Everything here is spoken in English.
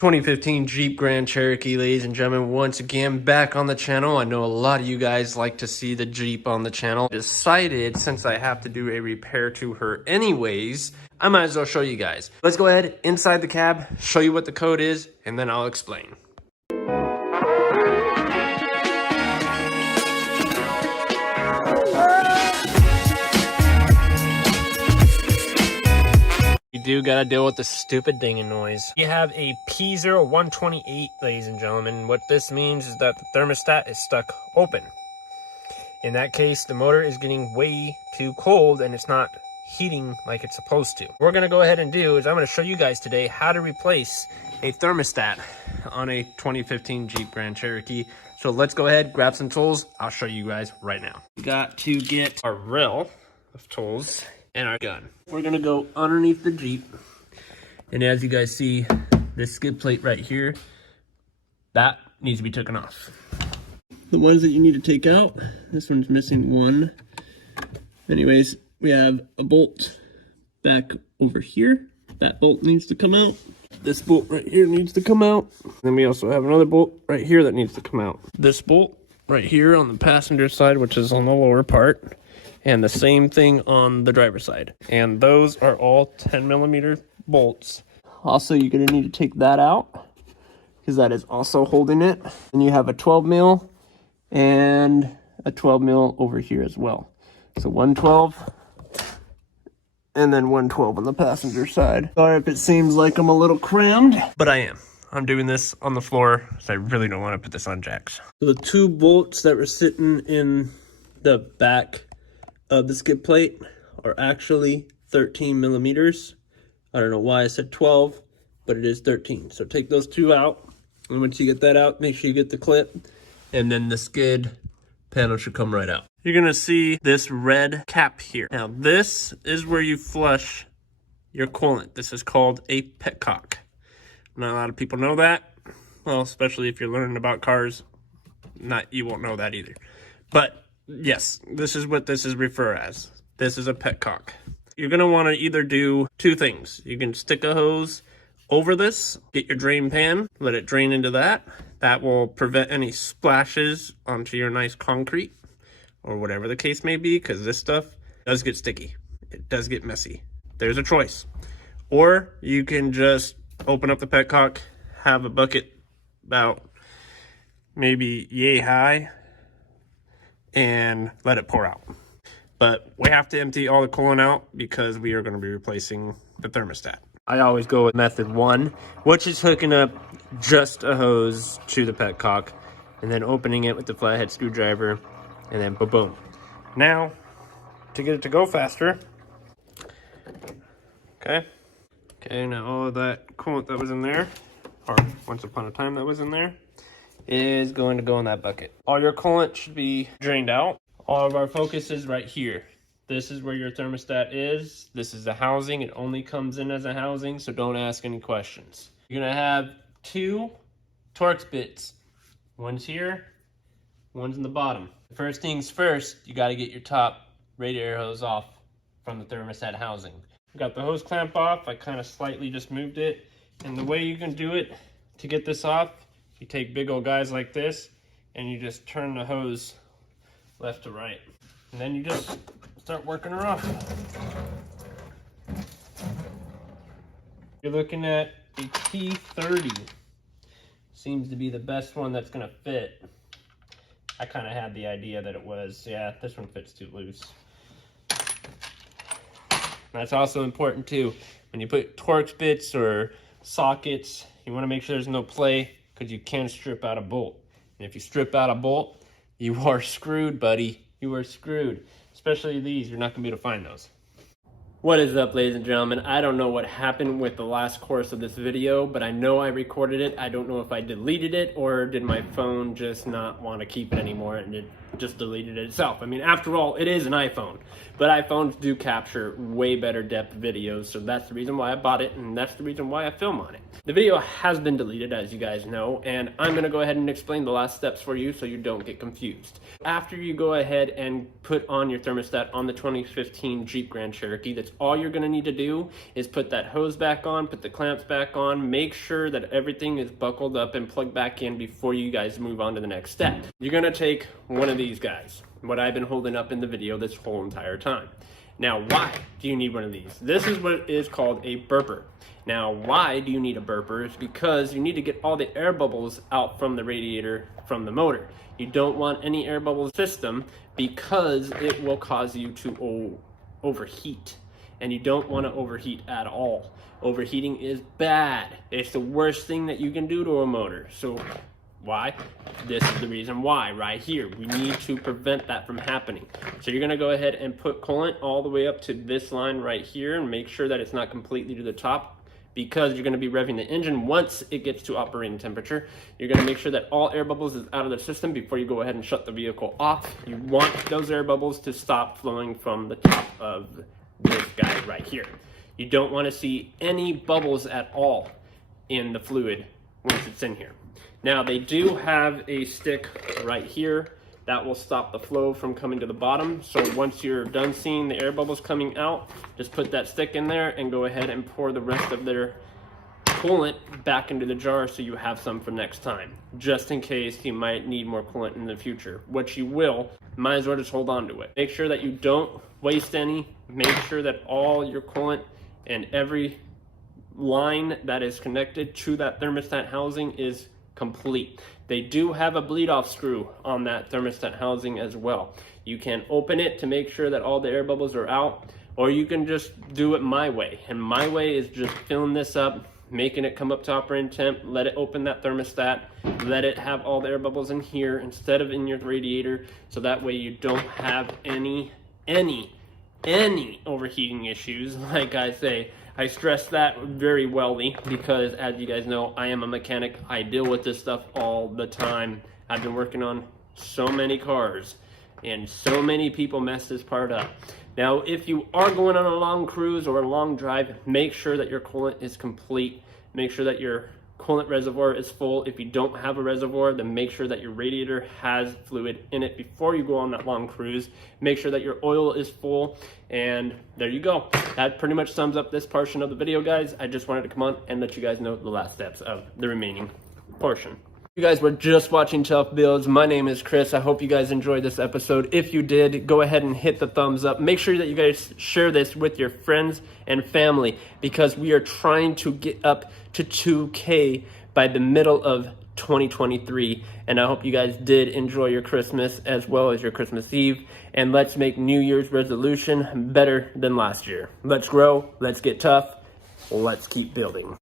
2015 Jeep Grand Cherokee, ladies and gentlemen, once again back on the channel. I know a lot of you guys like to see the Jeep on the channel. Decided, since I have to do a repair to her anyways, I might as well show you guys. Let's go ahead inside the cab, show you what the code is, and then I'll explain. You do gotta deal with the stupid dinging noise. You have a P0128, ladies and gentlemen. What this means is that the thermostat is stuck open. In that case, the motor is getting way too cold and it's not heating like it's supposed to. What we're gonna go ahead and do is I'm gonna show you guys today how to replace a thermostat on a 2015 Jeep Grand Cherokee. So let's go ahead, grab some tools. I'll show you guys right now. We got to get our reel of tools and our gun. We're gonna go underneath the Jeep. And as you guys see, this skid plate right here, that needs to be taken off. The ones that you need to take out, this one's missing one. Anyways, we have a bolt back over here. That bolt needs to come out. This bolt right here needs to come out. Then we also have another bolt right here that needs to come out. This bolt right here on the passenger side, which is on the lower part, and the same thing on the driver's side. And those are all 10mm bolts. Also, you're gonna need to take that out because that is also holding it. And you have a 12mm and a 12mm over here as well. So 112 and then 112 on the passenger side. Sorry if it seems like I'm a little crammed, but I am. I'm doing this on the floor, so I really don't want to put this on jacks. So the two bolts that were sitting in the back of the skid plate are actually 13mm. I don't know why I said 12, but it is 13. So take those two out. And once you get that out, make sure you get the clip. And then the skid panel should come right out. You're gonna see this red cap here. Now this is where you flush your coolant. This is called a petcock. Not a lot of people know that. Well, especially if you're learning about cars, you won't know that either. But yes, this is what this is referred as. This is a petcock. You're gonna wanna either do two things. You can stick a hose over this, get your drain pan, let it drain into that. That will prevent any splashes onto your nice concrete or whatever the case may be, because this stuff does get sticky. It does get messy. There's a choice. Or you can just open up the petcock, have a bucket about maybe yay high, and let it pour out. But we have to empty all the coolant out because we are going to be replacing the thermostat. I always go with method one, which is hooking up just a hose to the petcock and then opening it with the flathead screwdriver, and then boom, boom. Now, to get it to go faster, okay, now all of that coolant that was in there, or once upon a time that was in there, is going to go in that bucket. All your coolant should be drained out. All of our focus is right here. This is where your thermostat is. This is the housing. It only comes in as a housing, so don't ask any questions. You're gonna have two Torx bits. One's here, one's in the bottom. First things first, you gotta get your top radiator hose off from the thermostat housing. Got the hose clamp off. I kind of slightly just moved it. And the way you can do it to get this off, you take big old guys like this and you just turn the hose left to right. And then you just start working her off. You're looking at a P30. Seems to be the best one that's gonna fit. I kind of had the idea that it was, yeah, this one fits too loose. That's also important too. When you put Torx bits or sockets, you want to make sure there's no play, because you can strip out a bolt. And if you strip out a bolt, you are screwed, buddy. You are screwed. Especially these, you're not going to be able to find those. What is up, ladies and gentlemen? I don't know what happened with the last course of this video, but I know I recorded it. I don't know if I deleted it or did my phone just not want to keep it anymore and it just deleted it itself. I mean, after all, it is an iPhone, but iPhones do capture way better depth videos, so that's the reason why I bought it, and that's the reason why I film on it. The video has been deleted, as you guys know, and I'm going to go ahead and explain the last steps for you so you don't get confused. After you go ahead and put on your thermostat on the 2015 Jeep Grand Cherokee, that's all you're going to need to do is put that hose back on, put the clamps back on, make sure that everything is buckled up and plugged back in before you guys move on to the next step. You're going to take one of these guys, what I've been holding up in the video this whole entire time. Now, why do you need one of these? This is what is called a burper. Now, why do you need a burper? It's because you need to get all the air bubbles out from the radiator from the motor. You don't want any air bubble system because it will cause you to overheat. And you don't want to overheat at all. Overheating is bad. It's the worst thing that you can do to a motor. So why? This is the reason why right here. We need to prevent that from happening. So you're going to go ahead and put coolant all the way up to this line right here and make sure that it's not completely to the top, because you're going to be revving the engine once it gets to operating temperature. You're going to make sure that all air bubbles is out of the system before you go ahead and shut the vehicle off. You want those air bubbles to stop flowing from the top of this guy right here. You don't want to see any bubbles at all in the fluid once it's in here. Now, they do have a stick right here that will stop the flow from coming to the bottom. So once you're done seeing the air bubbles coming out, just put that stick in there and go ahead and pour the rest of their coolant back into the jar so you have some for next time, just in case you might need more coolant in the future, which you will. Might as well just hold on to it. Make sure that you don't waste any. Make sure that all your coolant and every line that is connected to that thermostat housing is complete. They do have a bleed off screw on that thermostat housing as well. You can open it to make sure that all the air bubbles are out, or you can just do it my way. And my way is just filling this up, making it come up to operating temp, let it open that thermostat, let it have all the air bubbles in here instead of in your radiator, so that way you don't have any overheating issues. Like I say, I stress that very wellly because, as you guys know, I am a mechanic. I deal with this stuff all the time. I've been working on so many cars, and so many people mess this part up. Now, if you are going on a long cruise or a long drive, make sure that your coolant is complete. Make sure that your coolant reservoir is full. If you don't have a reservoir, then make sure that your radiator has fluid in it before you go on that long cruise. Make sure that your oil is full, and there you go. That pretty much sums up this portion of the video, guys. I just wanted to come on and let you guys know the last steps of the remaining portion. You guys were just watching Tough Builds. My name is Chris. I hope you guys enjoyed this episode. If you did, go ahead and hit the thumbs up. Make sure that you guys share this with your friends and family, because we are trying to get up to 2K by the middle of 2023. And I hope you guys did enjoy your Christmas as well as your Christmas Eve. And let's make New Year's resolution better than last year. Let's grow. Let's get tough. Let's keep building.